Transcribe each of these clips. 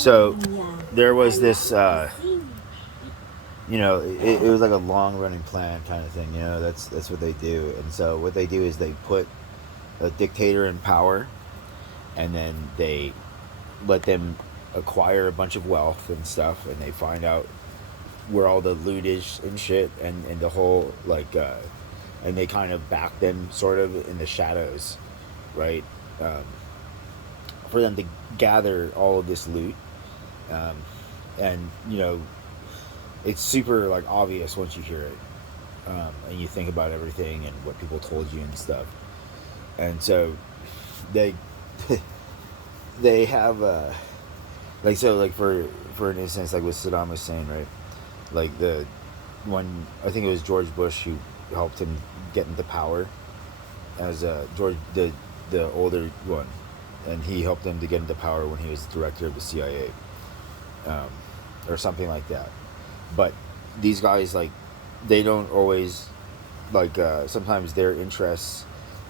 So there was this, it was like a long running plan kind of thing. That's what they do. And so what they do is they put a dictator in power, and then they let them acquire a bunch of wealth and stuff, and they find out where all the loot is and shit, and the whole and they kind of back them sort of in the shadows, right? Um, for them to gather all of this loot, um, and it's super like obvious once you hear it, and you think about everything and what people told you and stuff, and so they they have for an instance, like what Saddam was saying, right? Like the one, I think it was George Bush who helped him get into power as George the older one, and he helped him to get into power when he was director of the CIA, um, or something like that. But these guys, like, they don't always, sometimes their interests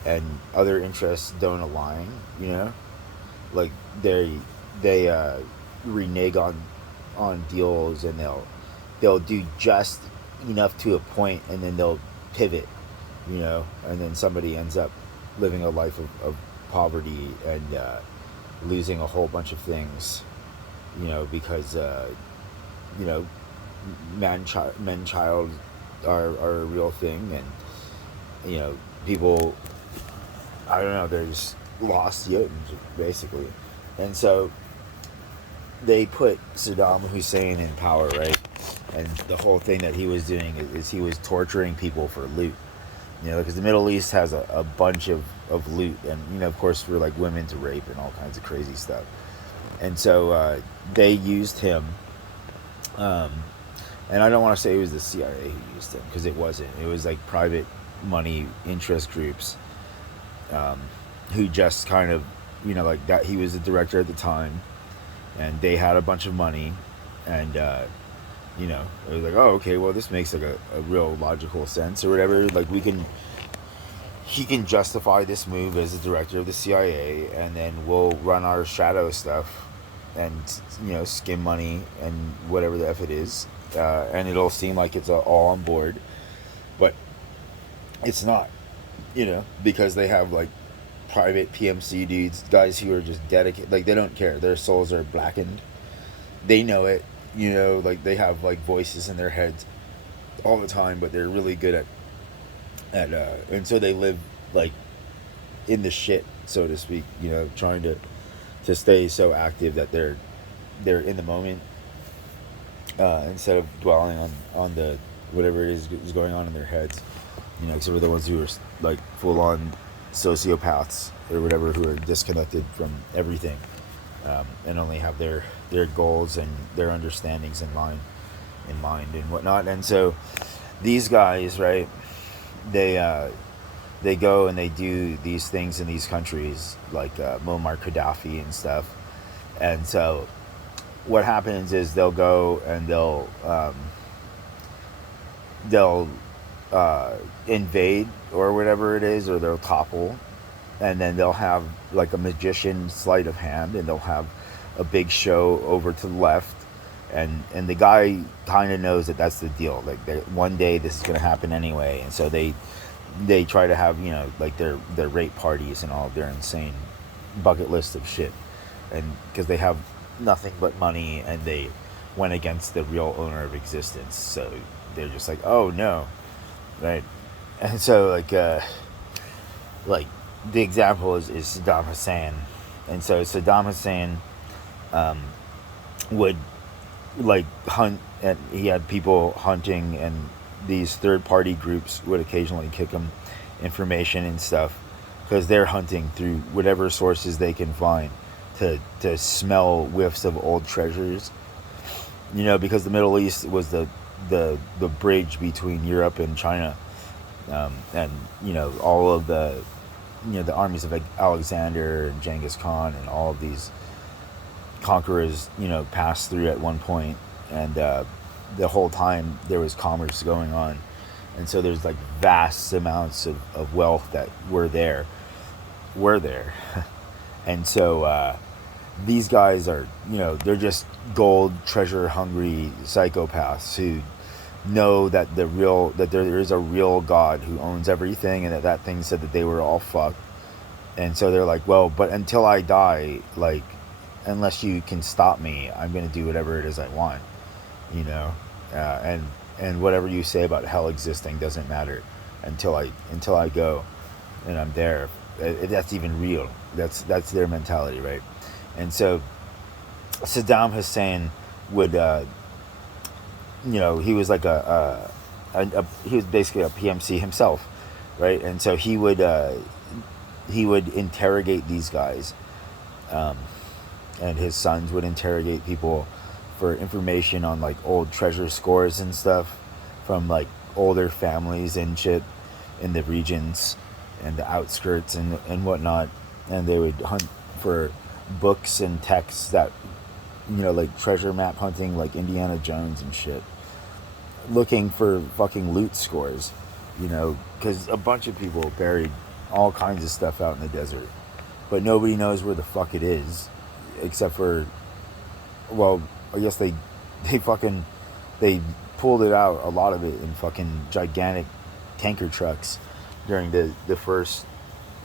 and other interests don't align. Like they renege on deals, and they'll do just enough to a point, and then they'll pivot, and then somebody ends up living a life of poverty and losing a whole bunch of things, because you know man child are a real thing, and people, I don't know, they're just lost yet, basically. And so they put Saddam Hussein in power, right? And the whole thing that he was doing is he was torturing people for loot. Because the Middle East has a bunch of loot, and of course, for like women to rape and all kinds of crazy stuff. And so they used him, um, and I don't want to say it was the CIA who used him, because it wasn't. It was like private money interest groups, um, who just kind of, like that. He was the director at the time, and they had a bunch of money, and it was like, oh, okay, well, this makes like a real logical sense or whatever. Like he can justify this move as the director of the CIA, and then we'll run our shadow stuff and skim money and whatever the F it is, and it'll seem like it's all on board, but it's not, because they have like private PMC dudes, guys who are just dedicated, like they don't care, their souls are blackened, they know it, like they have like voices in their heads all the time, but they're really good at and so they live like in the shit, so to speak, trying to stay so active that they're in the moment, instead of dwelling on the whatever it is going on in their heads, except for the ones who are like full on sociopaths or whatever, who are disconnected from everything, and only have their goals and their understandings in mind and whatnot. And so these guys, right, they go and they do these things in these countries, like Muammar Gaddafi and stuff. And so what happens is they'll go and they'll invade or whatever it is, or they'll topple, and then they'll have like a magician sleight of hand, and they'll have a big show over to the left, and the guy kind of knows that that's the deal, like one day this is going to happen anyway, and so they try to have like their rape parties and all of their insane bucket list of shit, and because they have nothing but money, and they went against the real owner of existence, so they're just like, oh no, right? And so like the example is Saddam Hussein. And so Saddam Hussein would like hunt, and he had people hunting, and these third party groups would occasionally kick him information and stuff, because they're hunting through whatever sources they can find to smell whiffs of old treasures, because the Middle East was the bridge between Europe and China, and all of the armies of Alexander and Genghis Khan and all of these conquerors passed through at one point, and the whole time there was commerce going on, and so there's like vast amounts of wealth that were there, and so these guys are, they're just gold treasure hungry psychopaths who know that there is a real God who owns everything, and that thing said that they were all fucked. And so they're like, well, but until I die, like, unless you can stop me, I'm going to do whatever it is I want, you know? And whatever you say about hell existing doesn't matter until I go and I'm there. If that's even real. That's their mentality, right? And so Saddam Hussein would, he was like he was basically a PMC himself, right? And so he would interrogate these guys, and his sons would interrogate people for information on like old treasure scores and stuff from like older families and shit in the regions and the outskirts and whatnot. And they would hunt for books and texts that, like treasure map hunting, like Indiana Jones and shit, looking for fucking loot scores, because a bunch of people buried all kinds of stuff out in the desert, but nobody knows where the fuck it is, except for, well, I guess they pulled it out, a lot of it, in fucking gigantic tanker trucks during the first,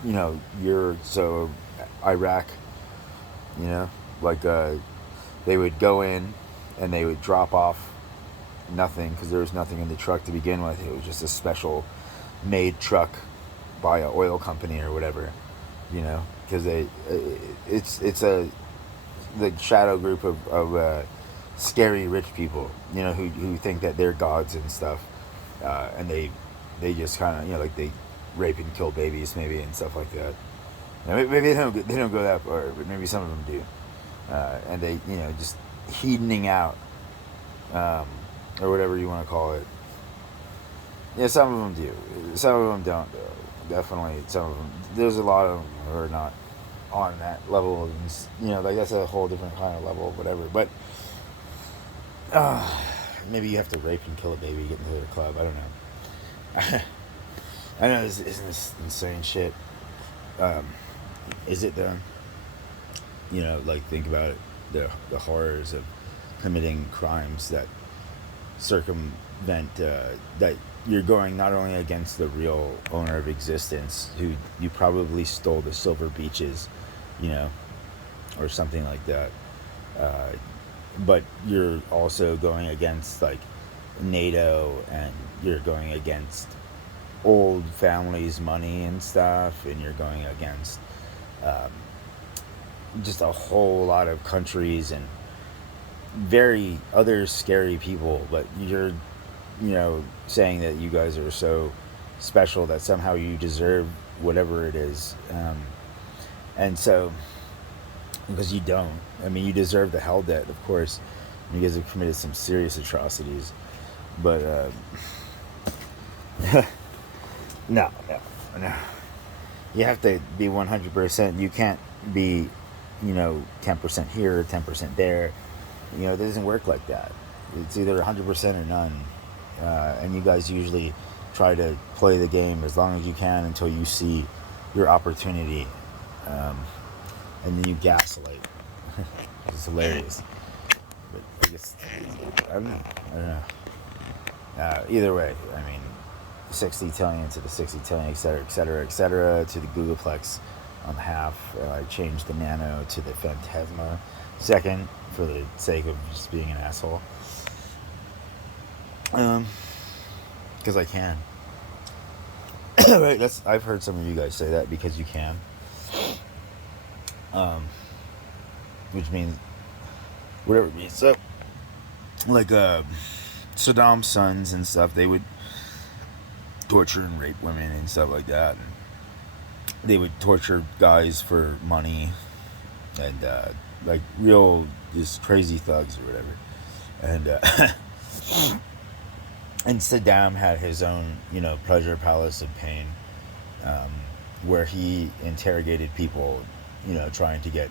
year or so of Iraq, like they would go in and they would drop off nothing, because there was nothing in the truck to begin with. It was just a special made truck by an oil company or whatever, because it's the shadow group of scary rich people, who think that they're gods and stuff, and they just kind of, like they rape and kill babies maybe and stuff like that. Maybe they don't go that far, but maybe some of them do, and they just hedoning out, or whatever you want to call it. Yeah, some of them do. Some of them don't, though. Definitely, some of them. There's a lot of them who are not on that level. Like that's a whole different kind of level, whatever. But maybe you have to rape and kill a baby to get into the club. I don't know. I know isn't this insane shit? Is it though? Like think about it. The horrors of committing crimes that circumvent that you're going not only against the real owner of existence, who you probably stole the silver beaches, or something like that, but you're also going against like NATO, and you're going against old families' money and stuff, and you're going against just a whole lot of countries and very other scary people. But you're saying that you guys are so special that somehow you deserve whatever it is, and so, because you don't, I mean, you deserve the hell debt, of course. You guys have committed some serious atrocities, but no, you have to be 100%. You can't be 10% here, 10% there. It doesn't work like that. It's either 100% or none. And you guys usually try to play the game as long as you can until you see your opportunity, and then you gaslight. It's hilarious. But I guess I don't know. Either way, I mean, 60 to the 60 et cetera, et cetera, et cetera, to the Googleplex on the half. I changed the nano to the Phantasma second for the sake of just being an asshole. Because I can. Right, I've heard some of you guys say that, because you can. Which means whatever it means. So, like Saddam's sons and stuff, they would torture and rape women and stuff like that. And they would torture guys for money, and like real just crazy thugs or whatever. And and Saddam had his own, pleasure palace of pain, where he interrogated people, trying to get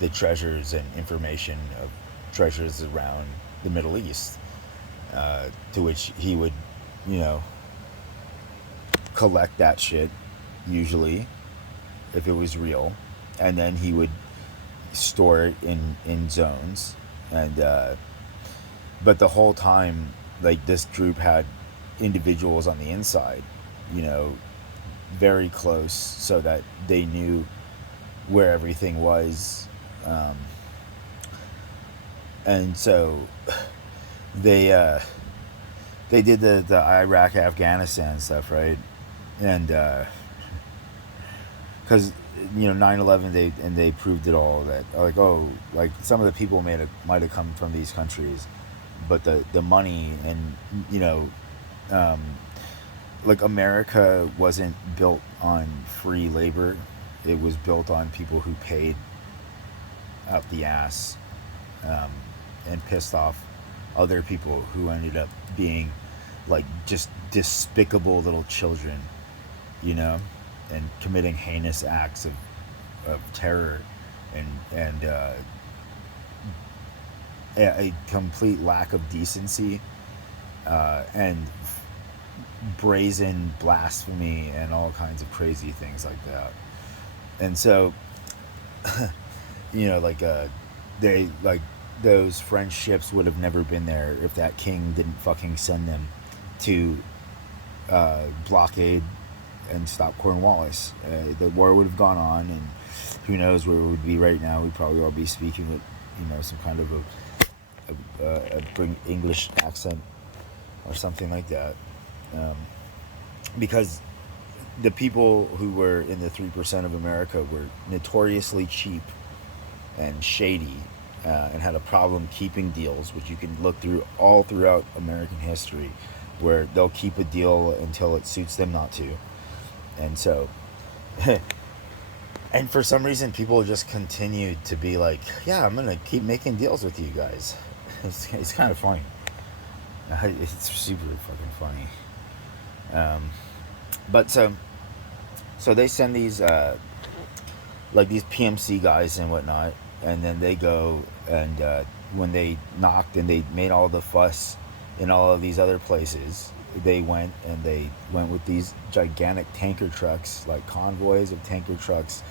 the treasures and information of treasures around the Middle East, to which he would, collect that shit, usually, if it was real, and then he would store in zones, and but the whole time, like, this group had individuals on the inside, you know, very close, so that they knew where everything was, um, and so they they did the Iraq Afghanistan stuff, right? And because you know 9/11, they proved it all, that like, oh, like some of the people might have come from these countries, but the money, and you know, um, like, America wasn't built on free labor. It was built on people who paid out the ass, um, and pissed off other people who ended up being like just despicable little children, you know, and committing heinous acts of terror, and a complete lack of decency, and brazen blasphemy and all kinds of crazy things like that. And so, you know, like, they like those French ships would have never been there if that king didn't fucking send them to blockade and stop Cornwallis. The war would have gone on, and who knows where we would be right now. We'd probably all be speaking with, you know, some kind of a English accent or something like that, because the people who were in the 3% of America were notoriously cheap and shady, and had a problem keeping deals, which you can look through all throughout American history, where they'll keep a deal until it suits them not to. And so, and for some reason, people just continue to be like, yeah, I'm going to keep making deals with you guys. It's kind of funny. It's super fucking funny. But so they send these, like, these PMC guys and whatnot, and then they go, and when they knocked and they made all the fuss in all of these other places, they went with these gigantic tanker trucks, like convoys of tanker trucks,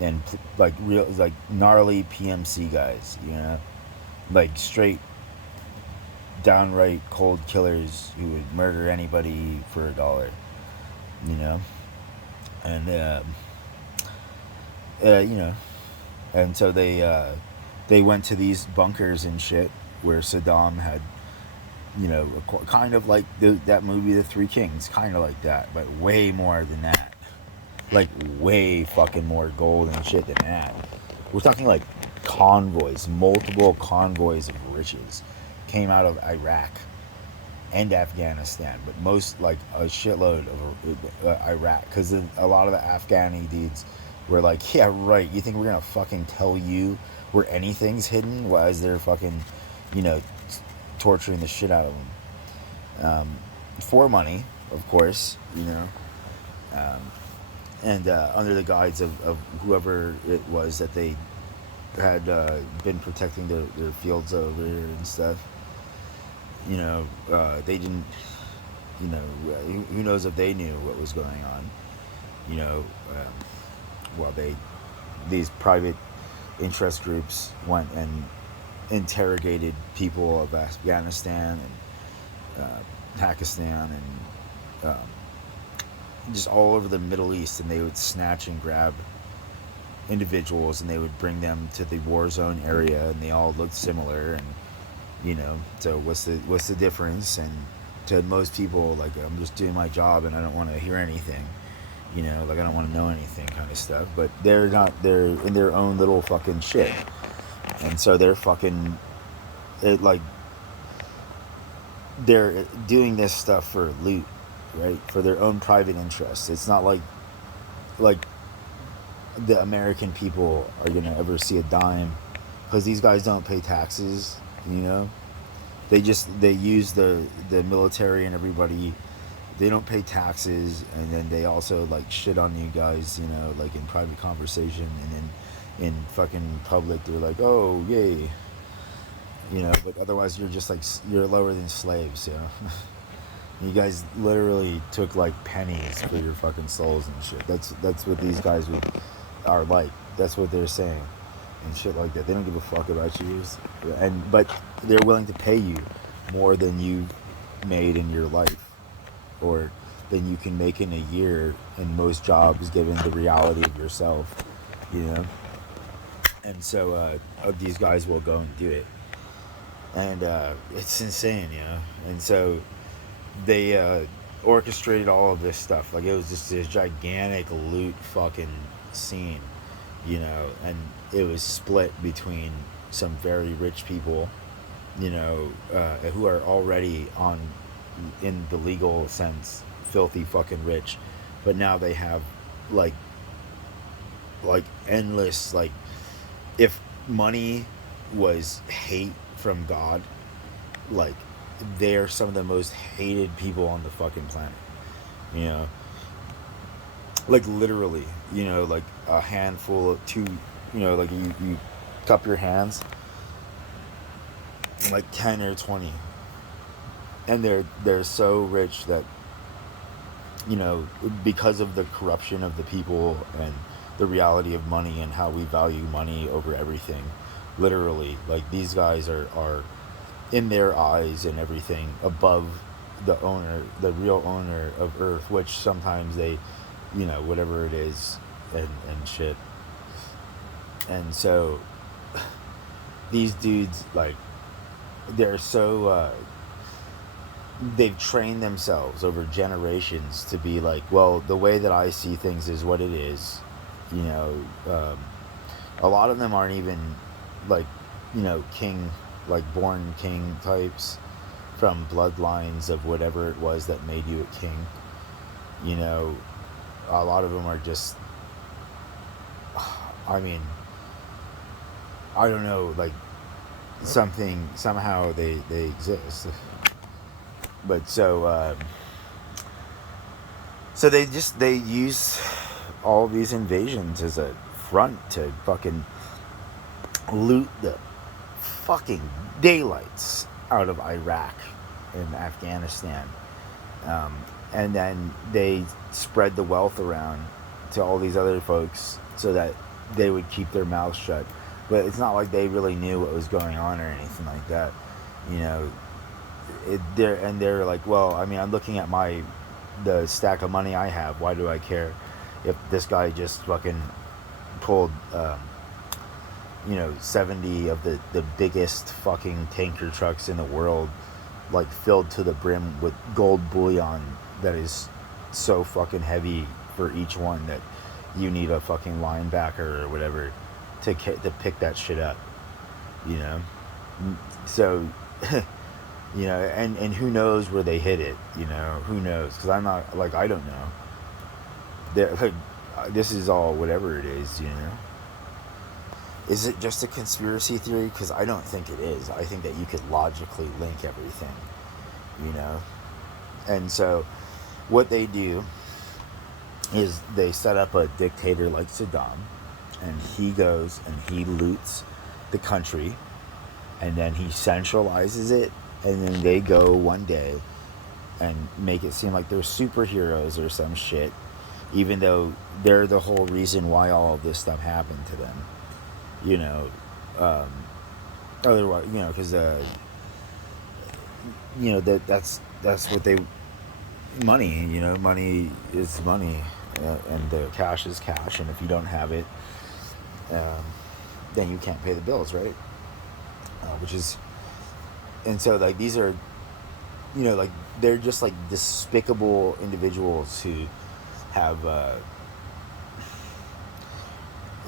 and like real, like, gnarly PMC guys, you know, like straight downright cold killers who would murder anybody for $1, you know. And you know, and so they went to these bunkers and shit where Saddam had, you know, kind of like that movie The Three Kings, kind of like that, but way more than that, like way fucking more gold and shit than that. We're talking like convoys, multiple convoys of riches came out of Iraq and Afghanistan, but most, like, a shitload of Iraq, because a lot of the Afghani dudes were like, yeah, right, you think we're gonna fucking tell you where anything's hidden? Why is there fucking, you know, torturing the shit out of them, for money, of course, you know, and under the guise of whoever it was that they had been protecting their fields over here and stuff. You know, they didn't, you know, who knows if they knew what was going on, you know, while these private interest groups went and interrogated people of Afghanistan and Pakistan and just all over the Middle East, and they would snatch and grab individuals and they would bring them to the war zone area, and they all looked similar, and you know, so what's the difference? And to most people, like, I'm just doing my job and I don't want to hear anything, you know, like, I don't want to know anything kind of stuff. But they're in their own little fucking shit, and so they're fucking it, like, they're doing this stuff for loot, right, for their own private interests. It's not like the American people are gonna ever see a dime, because these guys don't pay taxes, you know. They use the military and everybody. They don't pay taxes, and then they also, like, shit on you guys, you know, like in private conversation, and then in fucking public they're like, oh yay, you know, but otherwise you're just like, you're lower than slaves, you know. You guys literally took like pennies for your fucking souls and shit. That's what these guys are like. That's what they're saying. and shit like that. They don't give a fuck about you, but they're willing to pay you more than you made in your life, or than you can make in a year in most jobs, given the reality of yourself, you know. And so these guys will go and do it, and it's insane, you know. And so they orchestrated all of this stuff. Like, it was just this gigantic loot fucking scene, you know, and it was split between some very rich people, you know, who are already on, in the legal sense, filthy fucking rich, but now they have like endless, like, if money was hate from God, like, they're some of the most hated people on the fucking planet, you know. Like, literally, you know, like a handful of two, you know, like you cup your hands, like 10 or 20, and they're so rich that, you know, because of the corruption of the people and the reality of money and how we value money over everything, literally, like, these guys are in their eyes and everything above the owner, the real owner of Earth, which sometimes they, you know, whatever it is, and shit. And so these dudes, like, they're so they've trained themselves over generations to be like, well, the way that I see things is what it is, you know. A lot of them aren't even, like, you know, king, like, born king types from bloodlines of whatever it was that made you a king, you know. A lot of them are just, I mean, I don't know, like, somehow they exist. But so they use all these invasions as a front to fucking loot the fucking daylights out of Iraq and Afghanistan, and then they spread the wealth around to all these other folks so that they would keep their mouths shut. But it's not like they really knew what was going on or anything like that, you know. They're like, well, I mean, I'm looking at the stack of money I have. Why do I care if this guy just fucking pulled, you know, 70 of the biggest fucking tanker trucks in the world, like, filled to the brim with gold bullion that is so fucking heavy for each one that you need a fucking linebacker or whatever to pick that shit up, you know. So you know, and who knows where they hid it, you know, who knows, because I'm not, like, I don't know. Like, this is all whatever it is, you know. Is it just a conspiracy theory? Because I don't think it is. I think that you could logically link everything, you know. And so what they do is they set up a dictator like Saddam, and he goes and he loots the country, and then he centralizes it, and then they go one day and make it seem like they're superheroes or some shit, even though they're the whole reason why all of this stuff happened to them, you know. Otherwise, you know, because you know, that's what they, money, you know, money is money, and the cash is cash, and if you don't have it, then you can't pay the bills, right? Which is, and so, like, these are, you know, like, they're just like despicable individuals who have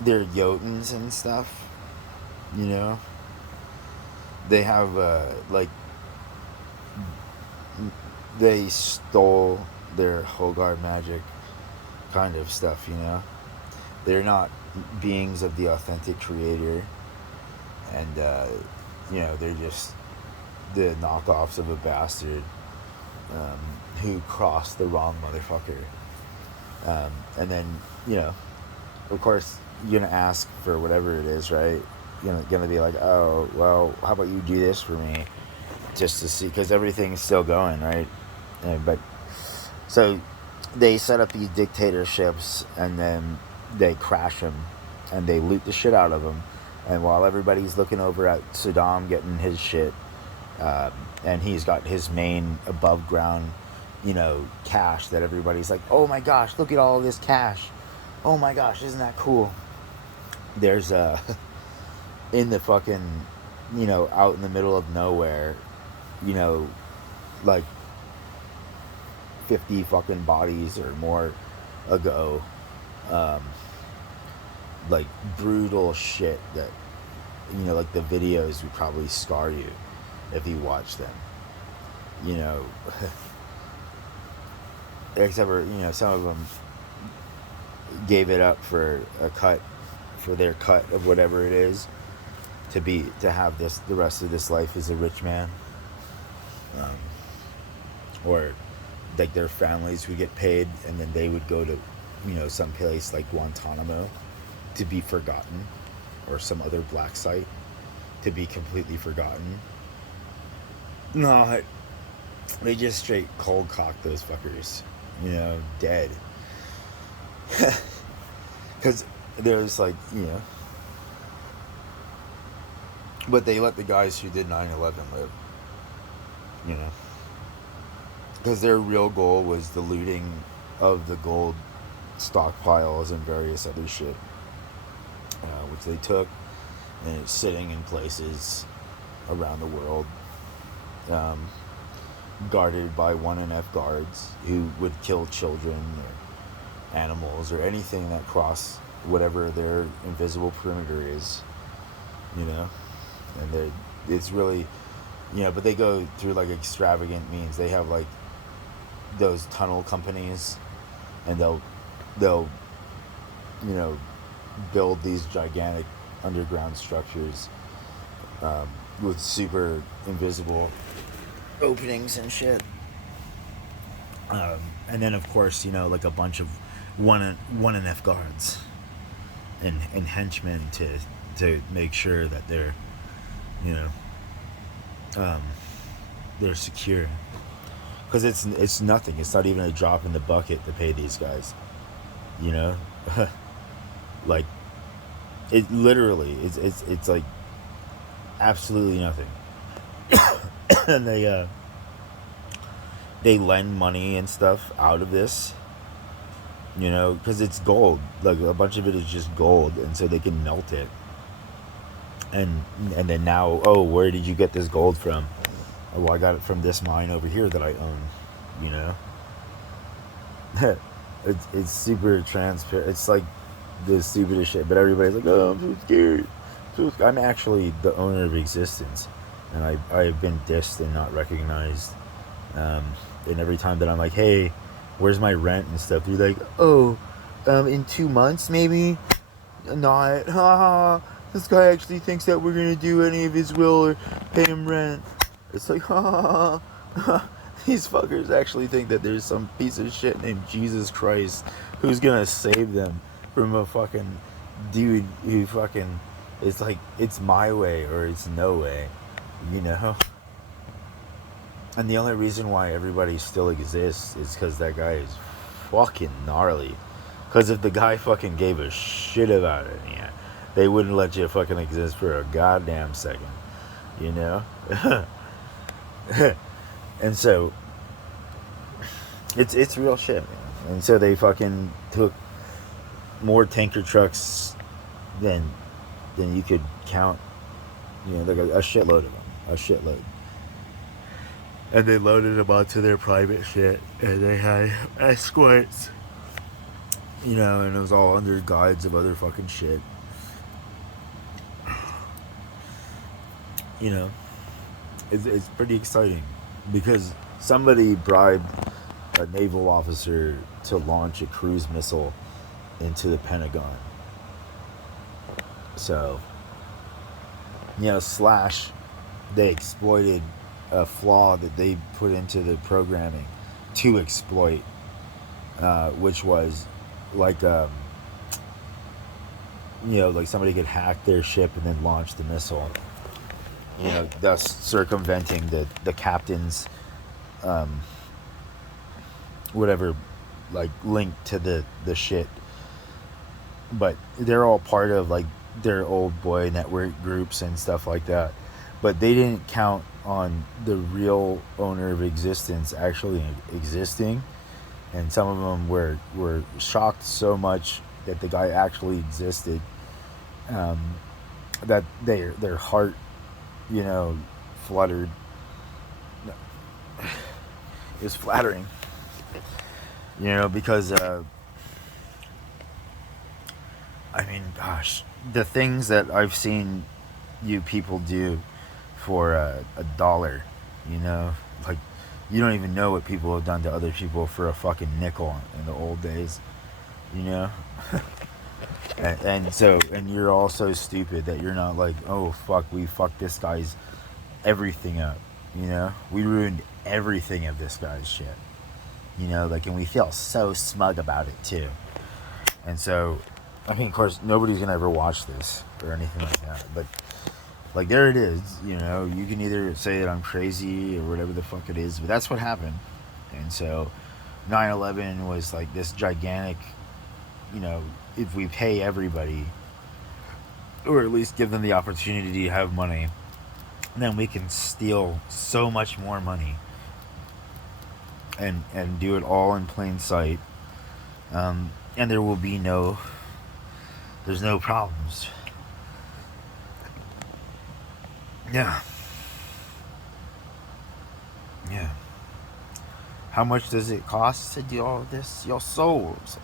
they're Jotuns and stuff, you know. They have like, they stole their Hogar magic kind of stuff, you know. They're not beings of the authentic creator, and you know, they're just the knockoffs of a bastard who crossed the wrong motherfucker. And then, you know, of course, you're gonna ask for whatever it is, right? You're gonna be like, oh, well, how about you do this for me, just to see, because everything's still going, right? But so they set up these dictatorships, and then they crash them, and they loot the shit out of them, And while everybody's looking over at Saddam getting his shit, and he's got his main above ground, cache that everybody's like, oh my gosh, look at all of this cache. Oh my gosh, isn't that cool? There's in the fucking, out in the middle of nowhere, like 50 fucking bodies or more ago, like brutal shit that, like the videos would probably scar you if you watch them, except for, some of them gave it up for their cut of whatever it is to have this the rest of this life as a rich man, or like their families would get paid and then they would go to some place like Guantanamo to be forgotten, or some other black site to be completely forgotten. No, they just straight cold cock those fuckers, dead. Because there's like, but they let the guys who did 9/11 live, because their real goal was the looting of the gold stockpiles and various other shit, which they took, and it's sitting in places around the world, guarded by 1NF guards who would kill children or animals or anything that crossed whatever their invisible perimeter is, and it's really, but they go through like extravagant means. They have like those tunnel companies, and they'll build these gigantic underground structures, with super invisible openings and shit, and then of course like a bunch of 1NF guards and henchmen to make sure that they're they're secure, because it's nothing. It's not even a drop in the bucket to pay these guys, like it literally it's like absolutely nothing. And they lend money and stuff out of this, because it's gold. Like a bunch of it is just gold, and so they can melt it. And then now, oh, where did you get this gold from? Oh, well, I got it from this mine over here that I own. It's super transparent. It's like the stupidest shit, but everybody's like, oh, I'm so scared. I'm actually the owner of existence, and I've been dissed and not recognized. And every time that I'm like, hey, where's my rent and stuff, they're like, oh, in 2 months maybe. Not. Ha. This guy actually thinks that we're gonna do any of his will or pay him rent. It's like, ha. These fuckers actually think that there's some piece of shit named Jesus Christ who's gonna save them from a fucking dude who fucking, it's like, it's my way or it's no way, And the only reason why everybody still exists is because that guy is fucking gnarly. Because if the guy fucking gave a shit about it, they wouldn't let you fucking exist for a goddamn second, And so it's real shit, man. And so they fucking took more tanker trucks than you could count, like a shitload of them, a shitload. And they loaded them onto their private shit, and they had escorts, and it was all under guides of other fucking shit. It's pretty exciting, because somebody bribed a naval officer to launch a cruise missile into the Pentagon. So, Slash, they exploited a flaw that they put into the programming to exploit, which was like, like somebody could hack their ship and then launch the missile, thus circumventing the captain's, whatever, like, link to the shit. But they're all part of, like, their old boy network groups and stuff like that, but they didn't count on the real owner of existence actually existing, and some of them were shocked so much that the guy actually existed, um, that their heart, you know, fluttered. It was flattering, you know, because I mean, gosh, the things that I've seen you people do for a dollar, you know, like you don't even know what people have done to other people for a fucking nickel in the old days, you know. And you're all so stupid that you're not like, oh fuck, we fucked this guy's everything up, you know. We ruined everything of this guy's shit, you know, like, and we feel so smug about it too. And so, I mean, of course, nobody's gonna ever watch this or anything like that, but like, there it is, you know. You can either say that I'm crazy or whatever the fuck it is, but that's what happened. And so 9/11 was like this gigantic, you know, if we pay everybody, or at least give them the opportunity to have money, then we can steal so much more money and do it all in plain sight. And there will be there's no problems. Yeah. Yeah. How much does it cost to do all of this? Your souls.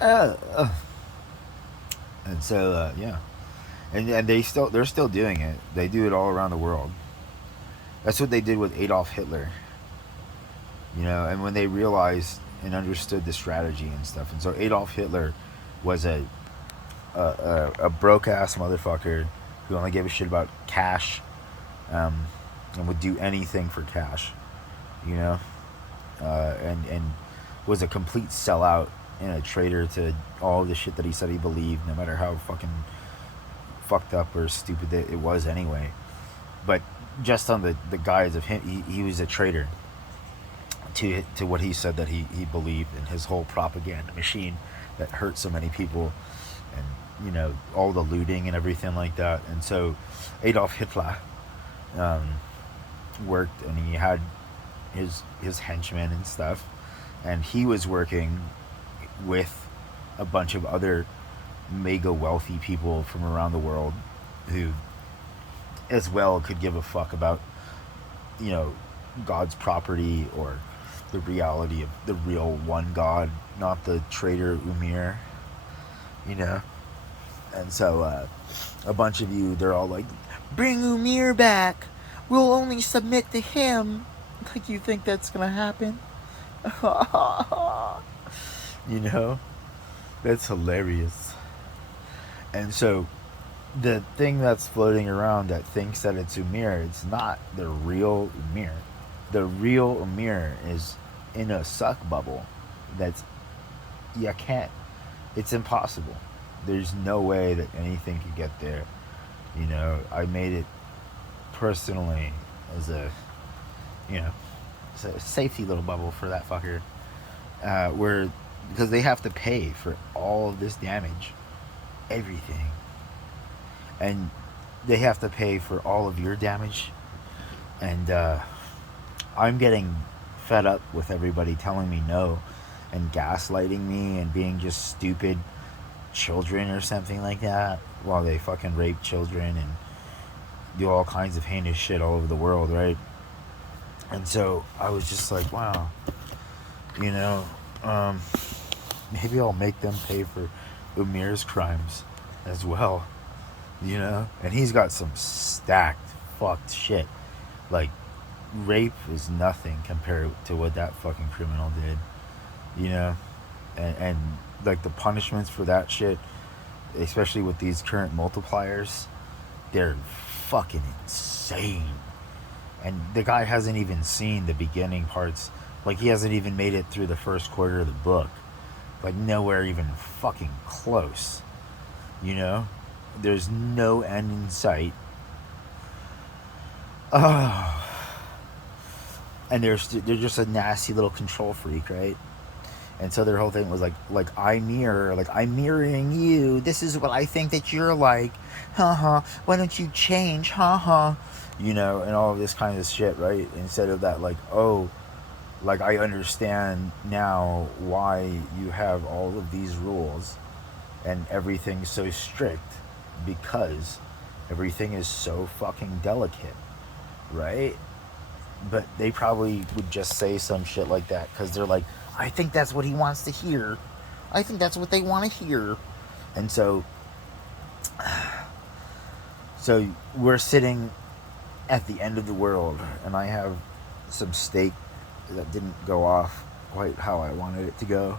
uh, uh. And so, yeah. And they're still doing it. They do it all around the world. That's what they did with Adolf Hitler. You know, and when they realized and understood the strategy and stuff. And so Adolf Hitler was a broke ass motherfucker who only gave a shit about cash, and would do anything for cash, you know, and was a complete sellout and a traitor to all the shit that he said he believed, no matter how fucking fucked up or stupid it was anyway. But just on the guise of him, he was a traitor to what he said that he believed, in his whole propaganda machine that hurt so many people, and, you know, all the looting and everything like that. And so Adolf Hitler worked, and he had his henchmen and stuff, and he was working with a bunch of other mega wealthy people from around the world who as well could give a fuck about, you know, God's property or the reality of the real one God, not the traitor Umir, you know. And so a bunch of you, they're all like, bring Umir back, we'll only submit to him. Like, you think that's gonna happen? You know, that's hilarious. And so the thing that's floating around that thinks that it's Umir, it's not the real Umir. The real Umir is in a suck bubble that's, you can't, it's impossible. There's no way that anything could get there. You know, I made it personally as a, you know, it's a safety little bubble for that fucker, where, because they have to pay for all of this damage, everything, and they have to pay for all of your damage. And I'm getting fed up with everybody telling me no and gaslighting me and being just stupid children or something like that, while they fucking rape children and do all kinds of heinous shit all over the world, right? And so I was just like, wow, you know, maybe I'll make them pay for Umir's crimes as well, you know. And he's got some stacked fucked shit. Like, rape is nothing compared to what that fucking criminal did, you know. And like, the punishments for that shit, especially with these current multipliers, they're fucking insane. And the guy hasn't even seen the beginning parts. Like, he hasn't even made it through the first quarter of the book. Like, nowhere even fucking close, you know. There's no end in sight. Oh. And they're just a nasty little control freak, right? And so their whole thing was I mirror, I'm mirroring you. This is what I think that you're like. Haha. Why don't you change? Haha. And all of this kind of shit, right? Instead of that, oh, I understand now why you have all of these rules and everything's so strict, because everything is so fucking delicate, right? But they probably would just say some shit like that because they're like, I think that's what he wants to hear. I think that's what they want to hear. And so we're sitting at the end of the world, and I have some steak that didn't go off quite how I wanted it to go.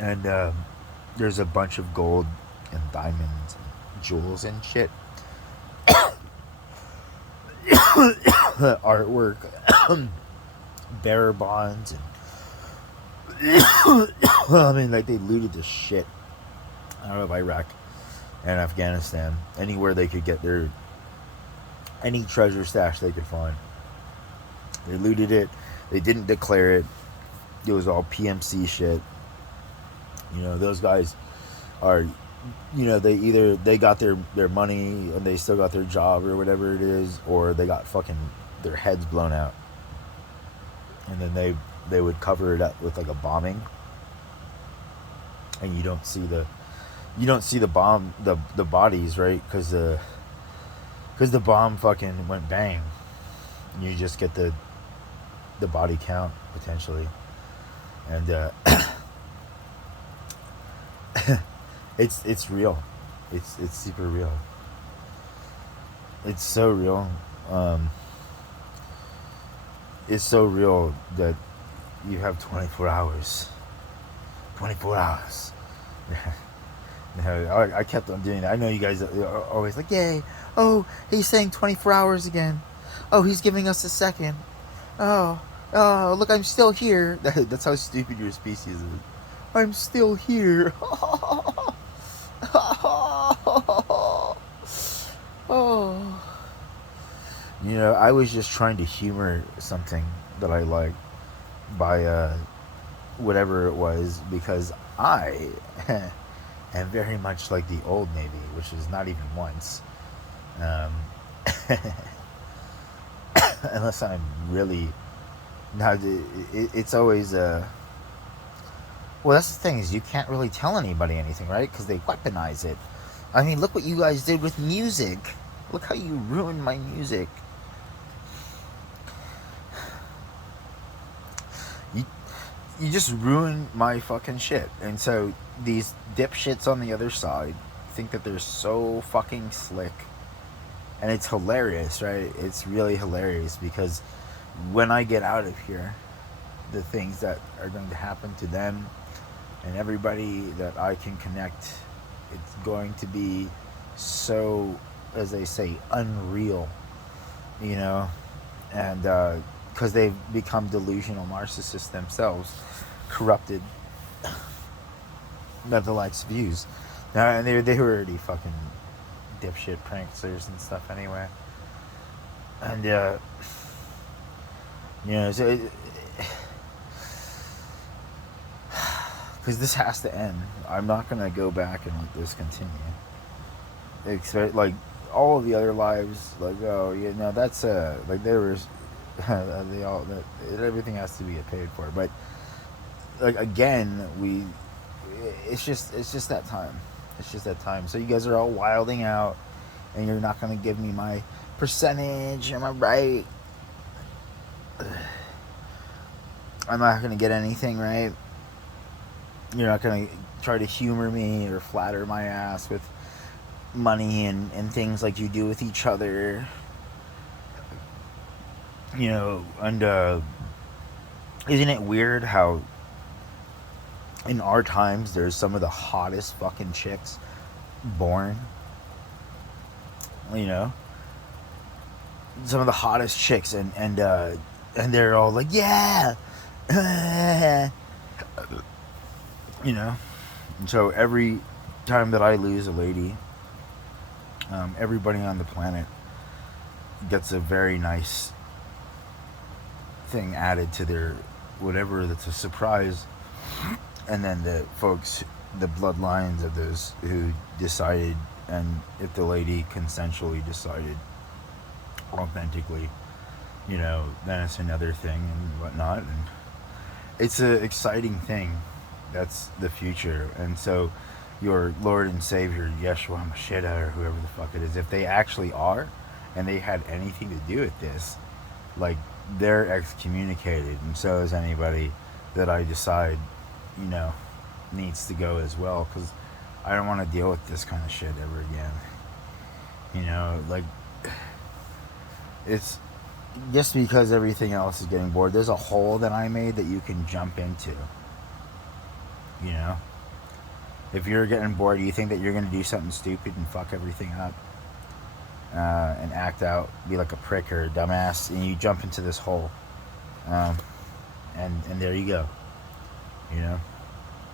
And there's a bunch of gold and diamonds and jewels and shit. Artwork, bearer bonds, and I mean, they looted the shit out of Iraq and Afghanistan. Anywhere they could get any treasure stash they could find, they looted it. They didn't declare it. It was all PMC shit. Those guys are, they got their money and they still got their job or whatever it is, or they got fucking their heads blown out, and then they would cover it up with a bombing, and you don't see the bomb, the bodies, right? Because the bomb fucking went bang. You just get the body count potentially, and it's real. It's super real. It's so real. It's so real that you have 24 hours. 24 hours. I kept on doing that. I know you guys are always like, yay. Oh, he's saying 24 hours again. Oh, he's giving us a second. Oh, look, I'm still here. That's how stupid your species is. I'm still here. Oh. I was just trying to humor something that I liked by whatever it was, because I am very much like the old Navy, which is not even once. Unless I'm really... Now, it's always... Well, that's the thing, is you can't really tell anybody anything, right? Because they weaponize it. I mean, look what you guys did with music. Look how you ruined my music. You just ruined my fucking shit. And so these dipshits on the other side think that they're so fucking slick. And it's hilarious, right? It's really hilarious, because when I get out of here, the things that are going to happen to them and everybody that I can connect, it's going to be so, as they say, unreal, and because they've become delusional narcissists themselves, corrupted mental-likes views. Now, and they were already fucking dipshit pranksters and stuff anyway. And so because this has to end. I'm not gonna go back and let this continue. All of the other lives, that's there was they all that everything has to be paid for. But again, it's just that time. It's just that time. So you guys are all wilding out, and you're not gonna give me my percentage. Am I right? I'm not gonna get anything, right? You're not gonna try to humor me or flatter my ass with money and things like you do with each other. And isn't it weird how in our times there's some of the hottest fucking chicks born? Some of the hottest chicks, and they're all like, yeah. And so every time that I lose a lady, everybody on the planet gets a very nice thing added to their whatever that's a surprise, and then the folks, the bloodlines of those who decided, and if the lady consensually decided authentically, then it's another thing and whatnot. And it's an exciting thing. That's the future. And so your Lord and Savior, Yeshua Mashiach, or whoever the fuck it is, if they actually are, and they had anything to do with this, like, they're excommunicated, and so is anybody that I decide, needs to go as well, because I don't want to deal with this kind of shit ever again. Like, it's just because everything else is getting bored. There's a hole that I made that you can jump into. If you're getting bored, you think that you're going to do something stupid and fuck everything up, and act out, be like a prick or a dumbass, and you jump into this hole, and there you go.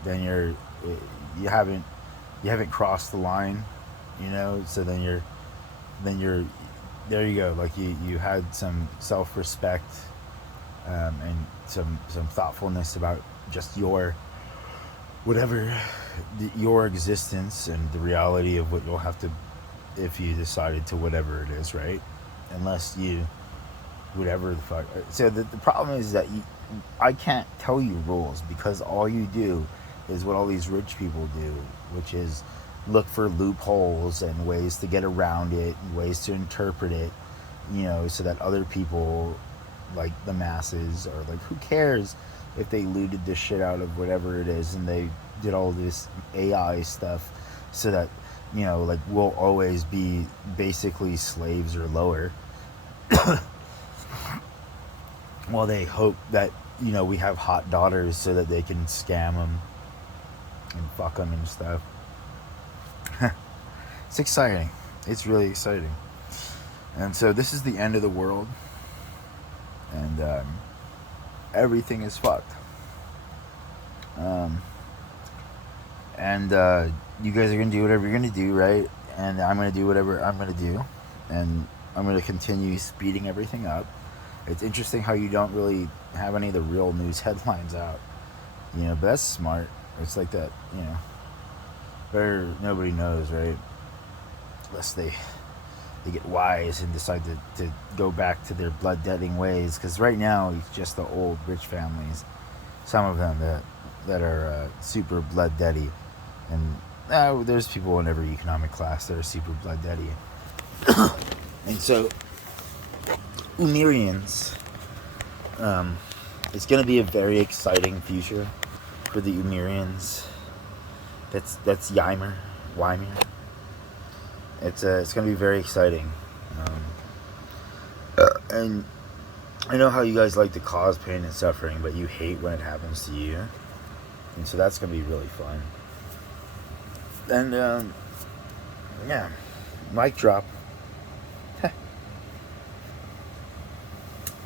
Then you haven't crossed the line, so then you're there you go. Like, you had some self-respect, and some thoughtfulness about just your existence and the reality of what you'll have to, if you decided to, whatever it is, right? Unless you, whatever the fuck. So the problem is that I can't tell you rules, because all you do is what all these rich people do, which is look for loopholes and ways to get around it, and ways to interpret it, so that other people, like the masses, are like, who cares if they looted the shit out of whatever it is, and they did all this AI stuff, so that, like, we'll always be basically slaves or lower. Well, they hope that, we have hot daughters so that they can scam them and fuck them and stuff. It's exciting. It's really exciting. And so this is the end of the world, and everything is fucked. And you guys are going to do whatever you're going to do, right? And I'm going to do whatever I'm going to do. And I'm going to continue speeding everything up. It's interesting how you don't really have any of the real news headlines out. But that's smart. It's like that, better nobody knows, right? Unless they get wise and decide to go back to their bloodletting ways. Because right now, it's just the old rich families. Some of them that are super bloodletty. And there's people in every economic class that are super bloodletty. And so, Umirians, it's going to be a very exciting future for the Umirians. That's Ymir. It's going to be very exciting. And I know how you guys like to cause pain and suffering, but you hate when it happens to you. And so that's going to be really fun. And, yeah, mic drop.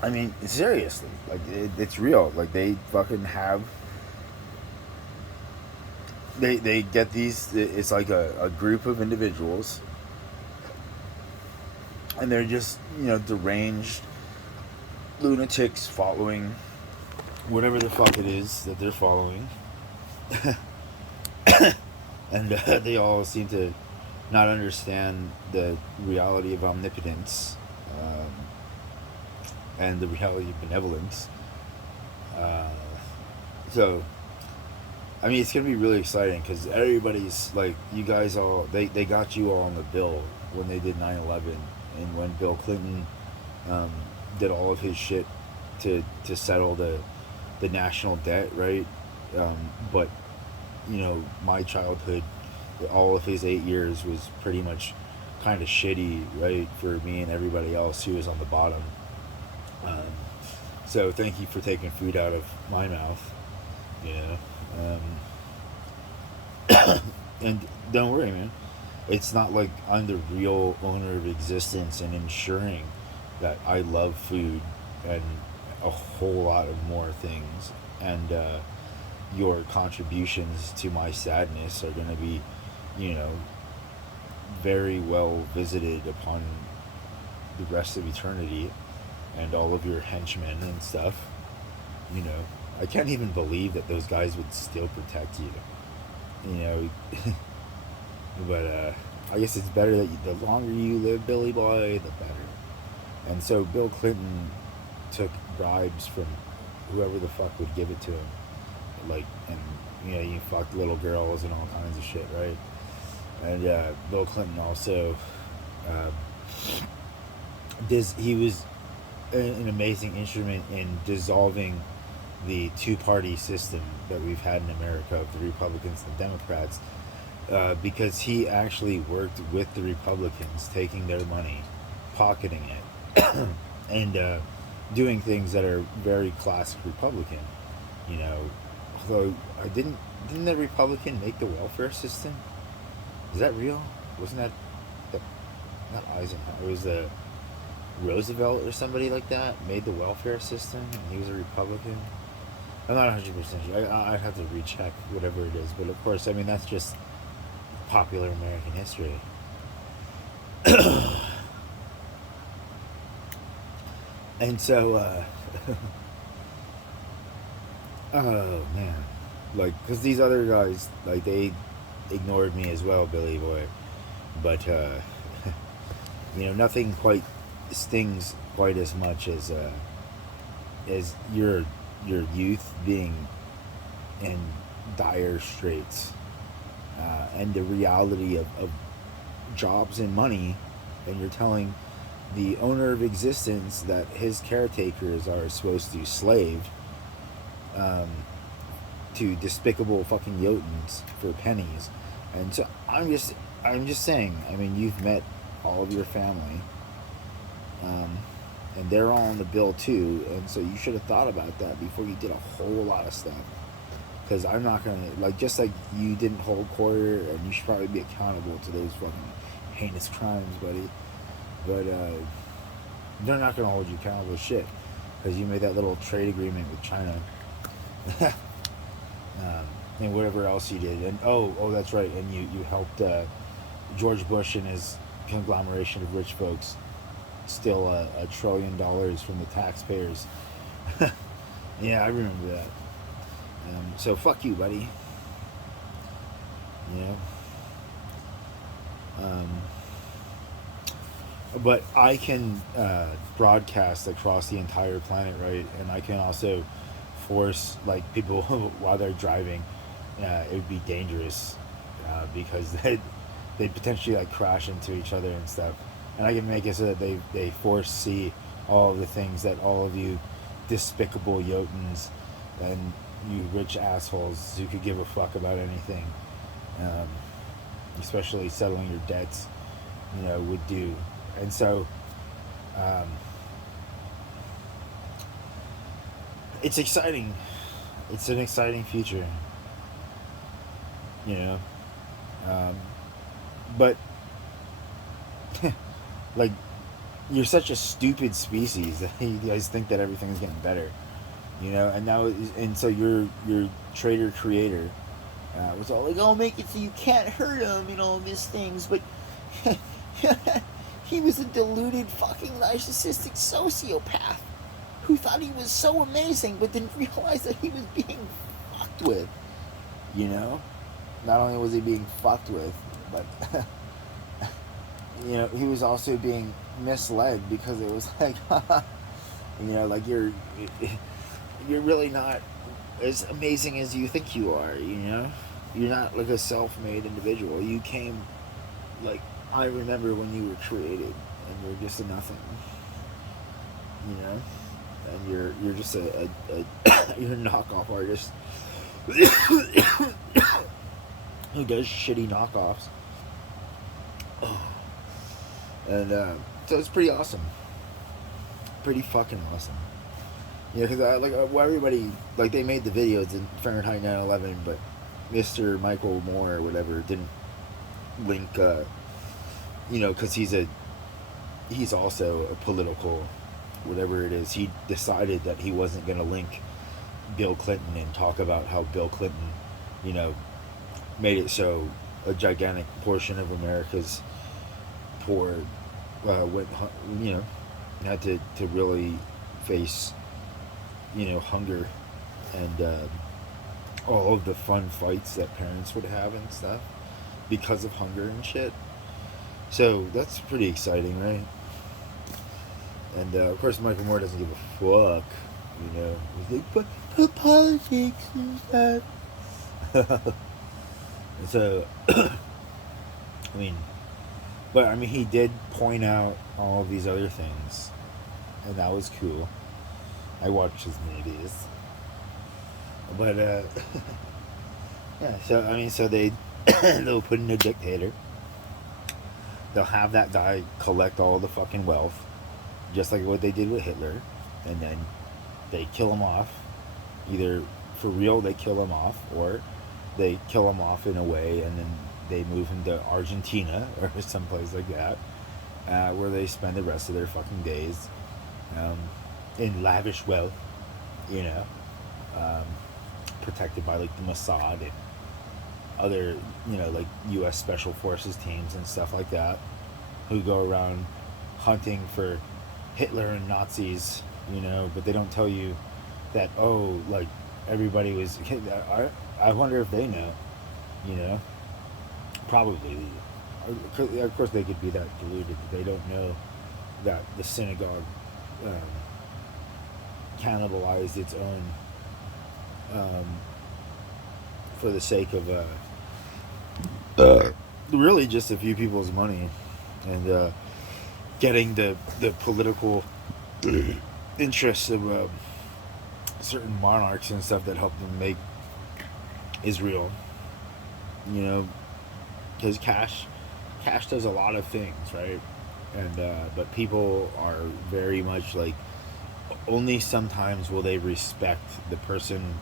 I mean, seriously, like, it's real. Like, they fucking have, they get these, it's like a group of individuals, and they're just, deranged lunatics following whatever the fuck it is that they're following. And they all seem to not understand the reality of omnipotence, and the reality of benevolence. So, I mean, it's going to be really exciting, because everybody's, like, you guys all, they got you all on the bill when they did 9/11, and when Bill Clinton did all of his shit to settle the national debt, right? But, my childhood, all of his 8 years was pretty much kind of shitty, right, for me and everybody else who was on the bottom. So thank you for taking food out of my mouth, and don't worry, man. It's not like I'm the real owner of existence and ensuring that I love food and a whole lot of more things. And your contributions to my sadness are going to be, very well visited upon the rest of eternity. and all of your henchmen and stuff. You know, I can't even believe that those guys would still protect you. You know, but I guess it's better that the longer you live, Billy Boy, the better. And so Bill Clinton took bribes from whoever the fuck would give it to him, like, and you fucked little girls and all kinds of shit, right? And Bill Clinton also, uh, he was an amazing instrument in dissolving the two-party system that we've had in America of the Republicans and the Democrats, because he actually worked with the Republicans, taking their money, pocketing it, and doing things that are very classic Republican. You know, although I didn't the Republican make the welfare system? Is that real? Wasn't that not Eisenhower? It was Roosevelt or somebody like that made the welfare system, and he was a Republican. I'm not 100% sure. I'd have to recheck whatever it is, but of course, I mean that's just popular American history. And so, oh man, like, because these other guys, like, they ignored me as well, Billy Boy, but nothing quite stings quite as much as your youth being in dire straits, and the reality of jobs and money, and you're telling the owner of existence that his caretakers are supposed to slave to despicable fucking Jotuns for pennies. And so I'm just saying, I mean, you've met all of your family, and they're all on the bill too, and so you should have thought about that before you did a whole lot of stuff. Because I'm not gonna, like, just like you didn't hold court, and you should probably be accountable to those fucking heinous crimes, buddy. But they're not gonna hold you accountable to shit because you made that little trade agreement with China, and whatever else you did. And oh, that's right. And you helped George Bush and his conglomeration of rich folks steal $1 trillion from the taxpayers. Yeah, I remember that. So fuck you, buddy. You know. But I can broadcast across the entire planet, right? And I can also force, like, people while they're driving. It would be dangerous because they'd potentially, like, crash into each other and stuff. And I can make it so that they foresee all of the things that all of you despicable Jotuns and you rich assholes who could give a fuck about anything, especially settling your debts, would do. And so, it's exciting. It's an exciting future, but like, you're such a stupid species that you guys think that everything's getting better, and so your trader creator was all like, "Oh, make it so you can't hurt him," and all these things, but he was a deluded fucking narcissistic sociopath who thought he was so amazing but didn't realize that he was being fucked with, Not only was he being fucked with, but he was also being misled, because it was like, like, you're really not as amazing as you think you are, You're not like a self-made individual. You came, like, I remember when you were created, and you're just a nothing, and you're just a you're a knockoff artist who does shitty knockoffs. And so it's pretty awesome, pretty fucking awesome. Because everybody, like, they made the videos in Fahrenheit 9/11, but Mr. Michael Moore or whatever didn't link, because he's also a political, whatever it is. He decided that he wasn't going to link Bill Clinton and talk about how Bill Clinton, made it so a gigantic portion of America's poor went, had to really face, hunger and all of the fun fights that parents would have and stuff because of hunger and shit. So that's pretty exciting, right? And of course, Michael Moore doesn't give a fuck. He's like, but politics and stuff. And so, I mean, but I mean, he did point out all of these other things, and that was cool. I watched his movies, but yeah. So I mean, so they'll put in a dictator. They'll have that guy collect all the fucking wealth, just like what they did with Hitler, and then they kill him off. Either for real they kill him off, or they kill him off in a way, and then they move him to Argentina or someplace like that, where they spend the rest of their fucking days um, in lavish wealth, you know, um, protected by like the Mossad and other, like U.S. Special Forces teams and stuff like that, who go around hunting for Hitler and Nazis, but they don't tell you that, oh, like everybody was. I wonder if they know, you know, probably. Of course, they could be that deluded. They don't know that the synagogue um, cannibalized its own um, for the sake of really just a few people's money and getting the political interests of certain monarchs and stuff that helped them make Israel. Because cash does a lot of things, right? And but people are very much like, only sometimes will they respect the person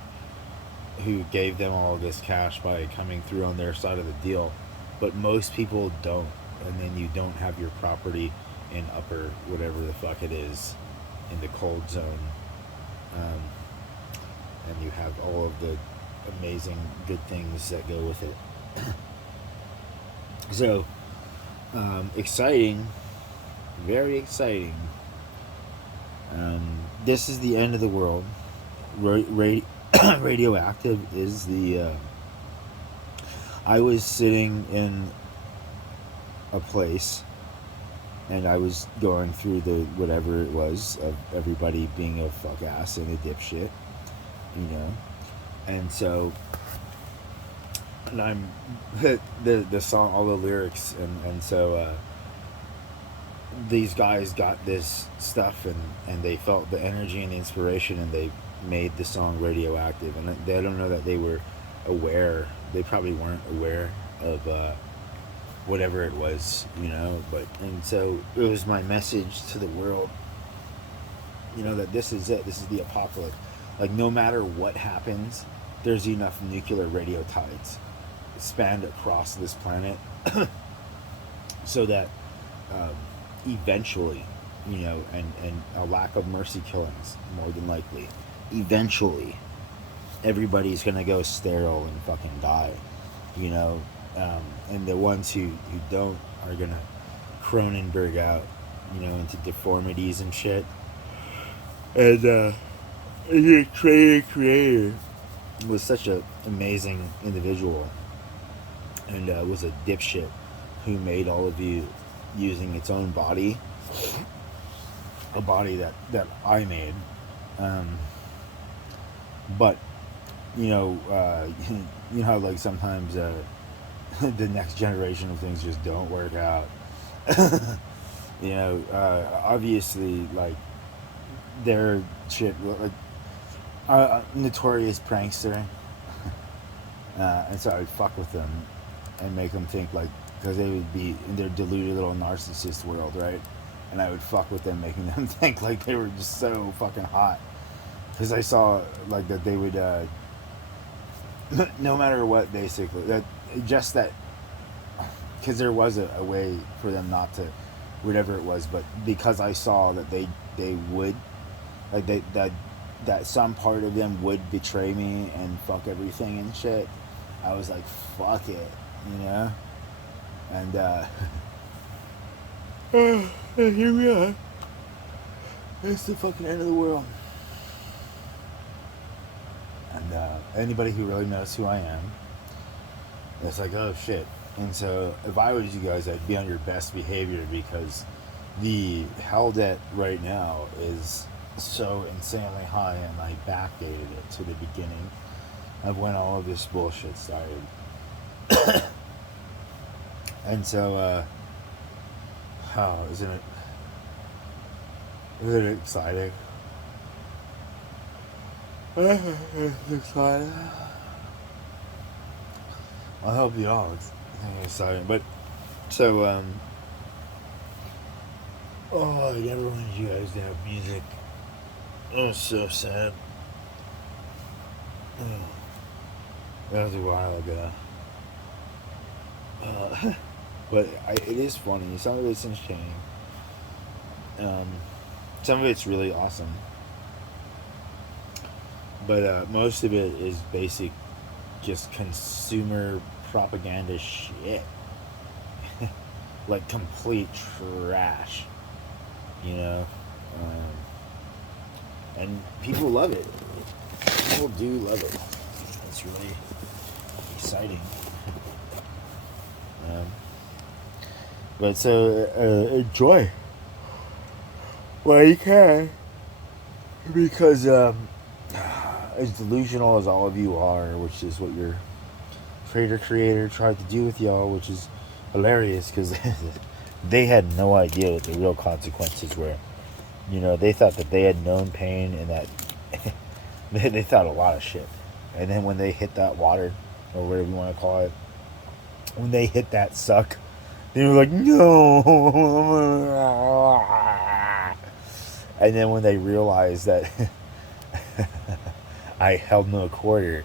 who gave them all this cash by coming through on their side of the deal, but most people don't. And then you don't have your property in upper whatever the fuck it is in the cold zone, um, and you have all of the amazing good things that go with it. So exciting, very exciting. This is the end of the world. Radioactive is the. I was sitting in a place, and I was going through the whatever it was of everybody being a fuck ass and a dipshit, and so. And I'm the song, all the lyrics, and so these guys got this stuff, and they felt the energy and the inspiration, and they made the song Radioactive. And I don't know that they were aware. They probably weren't aware of whatever it was, but and so it was my message to the world, that this is it. This is the apocalypse. Like, no matter what happens, there's enough nuclear radio tides spanned across this planet so that eventually, and a lack of mercy killings, more than likely, eventually everybody's gonna go sterile and fucking die, and the ones who don't are gonna Cronenberg out, into deformities and shit. And the creator was such an amazing individual, and was a dipshit who made all of you using its own body, a body that I made. But you know how like sometimes the next generation of things just don't work out. Obviously, like, their shit, like notorious prankster, and so I would fuck with them and make them think, like, because they would be in their deluded little narcissist world, right? And I would fuck with them, making them think like they were just so fucking hot, because I saw like that they would no matter what, basically, that just that, because there was a way for them not to, whatever it was, but because I saw that they would, like, that some part of them would betray me and fuck everything and shit, I was like, fuck it, and here we are. It's the fucking end of the world. And anybody who really knows who I am, it's like, oh shit. And so if I was you guys, I'd be on your best behavior, because the hell debt right now is so insanely high, and I backdated it to the beginning of when all of this bullshit started. And so, isn't it exciting? It's exciting. I hope you all. It's exciting. But, so, I never wanted you guys to have music. Oh, so sad. Oh, that was a while ago. But it is funny. Some of it's entertaining. Some of it's really awesome. But most of it is basic, just consumer propaganda shit. Like complete trash. You know? And people love it. People do love it. It's really exciting. But so, enjoy while you can. Because, as delusional as all of you are, which is what your creator tried to do with y'all, which is hilarious, because they had no idea what the real consequences were. You know, they thought that they had known pain, and that they thought a lot of shit. And then when they hit that water, or whatever you want to call it, when they hit that suck, they were like, no. And then when they realized that I held no quarter,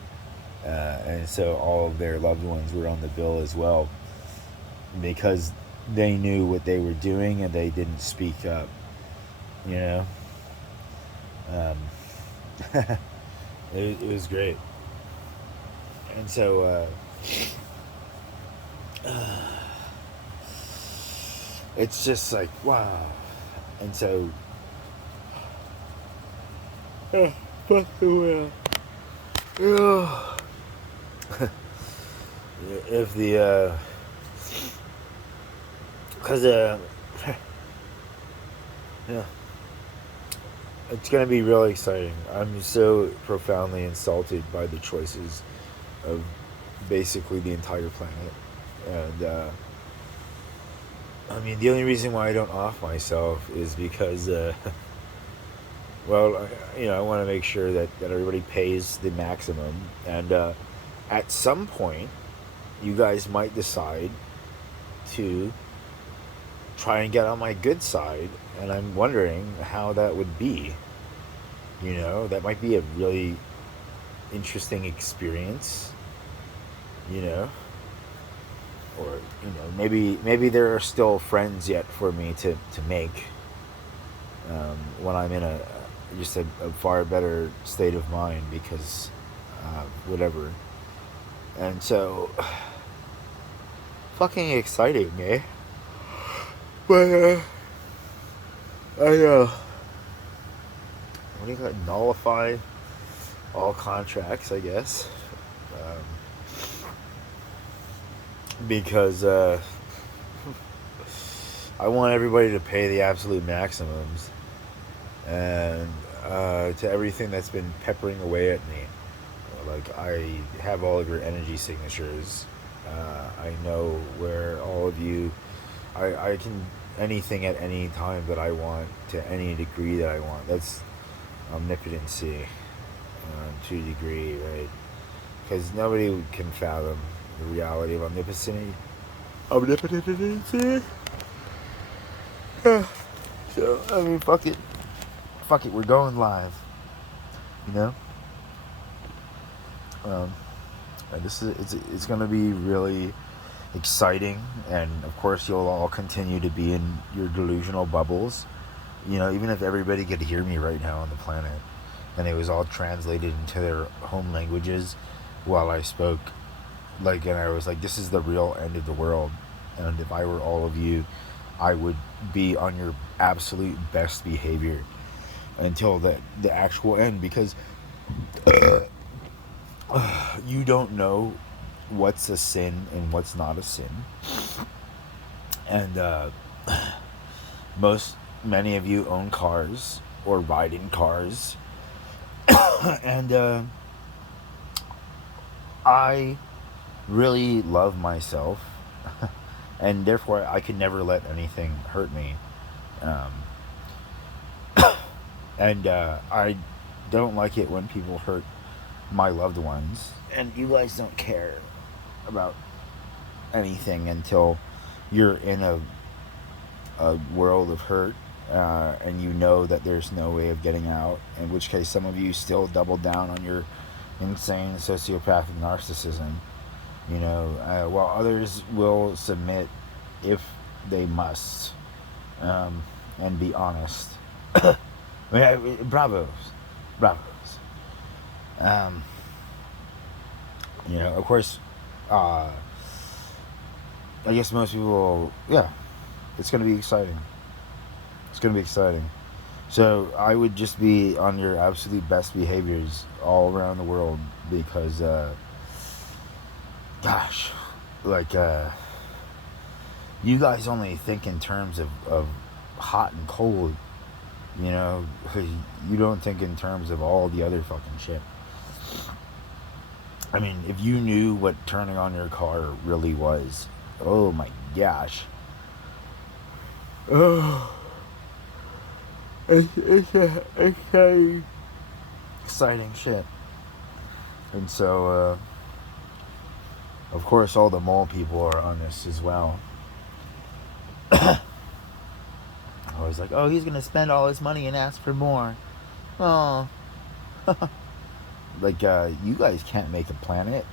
and so all of their loved ones were on the bill as well, because they knew what they were doing and they didn't speak up, you know. It was great. And so it's just like, wow. And so fuck the will. If the because yeah, it's gonna be really exciting. I'm so profoundly insulted by the choices of basically the entire planet. And I mean, the only reason why I don't off myself is because well, you know, I want to make sure that everybody pays the maximum. And at some point, you guys might decide to try and get on my good side. And I'm wondering how that would be. You know, that might be a really interesting experience. You know? Or, you know, maybe there are still friends yet for me to make when I'm in just a far better state of mind, because whatever. And so fucking exciting, eh? But what do you got? Nullify all contracts, I guess, because I want everybody to pay the absolute maximums, and to everything that's been peppering away at me. Like, I have all of your energy signatures. I know where all of you... I can... anything at any time that I want, to any degree that I want. That's omnipotency to a degree, right? Because nobody can fathom the reality of omnipotency. So, I mean, fuck it. Fuck it, we're going live. You know? And it's gonna be really exciting, and of course you'll all continue to be in your delusional bubbles. You know, even if everybody could hear me right now on the planet, and it was all translated into their home languages while I spoke, like, and I was like, this is the real end of the world. And if I were all of you, I would be on your absolute best behavior. until the actual end, because you don't know what's a sin and what's not a sin. And many of you own cars or ride in cars. And I really love myself, and therefore I can never let anything hurt me. Um, and I don't like it when people hurt my loved ones. And you guys don't care about anything until you're in a world of hurt, and you know that there's no way of getting out. In which case, some of you still double down on your insane sociopathic narcissism, while others will submit if they must, and be honest. Bravos, bravos. Um, of course, I guess most people, yeah, it's going to be exciting. It's going to be exciting. So I would just be on your absolute best behaviors all around the world, because, gosh, like, you guys only think in terms of hot and cold, you don't think in terms of all the other fucking shit. I mean, if you knew what turning on your car really was, oh my gosh. Oh, it's a exciting shit. And so, of course, all the mole people are on this as well. I was like, oh, he's gonna spend all his money and ask for more. Oh. Like, you guys can't make a planet.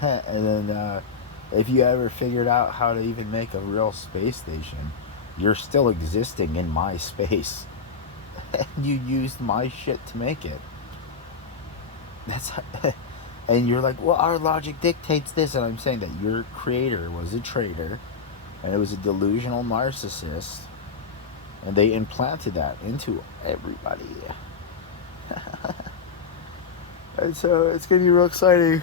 And then, if you ever figured out how to even make a real space station, you're still existing in my space. You used my shit to make it. That's and you're like, well, our logic dictates this, and I'm saying that your creator was a traitor, and it was a delusional narcissist, and they implanted that into everybody. And so it's gonna be real exciting.